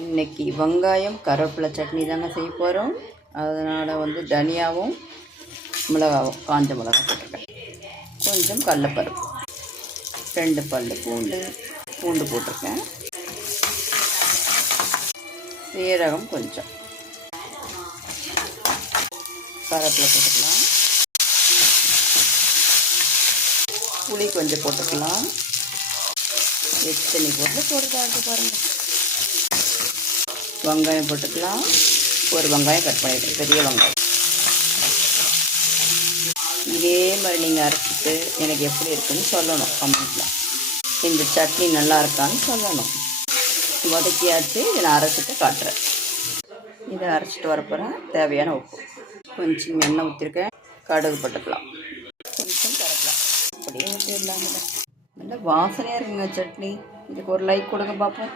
இன்றைக்கி வெங்காயம் கருவேப்பிலை சட்னி தாங்க செய்ய போகிறோம். அதனால் தனியாவும் மிளகாவும் காஞ்ச மிளகா போட்டிருக்கேன். கொஞ்சம் கடலைப்பருப்பு, 2 பல் பூண்டு போட்டிருக்கேன். சீரகம் கொஞ்சம், கருவேப்பிலை போட்டுக்கலாம். புளி கொஞ்சம் போட்டுக்கலாம். எத்தனை பொருள் போடுறதா பாருங்கள். வெங்காயம் போட்டுக்கலாம். ஒரு வெங்காயம் கட் பண்ணிவிட்டு, பெரிய வெங்காயம். இதே மாதிரி நீங்கள் அரைச்சிட்டு எனக்கு எப்படி இருக்குன்னு சொல்லணும் கமெண்ட்டில். இந்த சட்னி நல்லா இருக்கான்னு சொல்லணும். வதக்கியாச்சு. இதை நான் அரைச்சிட்டு காட்டுறேன். இதை அரைச்சிட்டு வரப்போகிறேன். தேவையான உப்பு, கொஞ்சம் எண்ணெய் ஊற்றிருக்கேன். கடுகு போட்டுக்கலாம். கொஞ்சம் கரக்கலாம். அப்படியே ஊற்றிடலாம்ல. நல்ல வாசனையாக இருக்குங்க சட்னி. இதுக்கு ஒரு லைக் கொடுங்க பார்ப்போம்.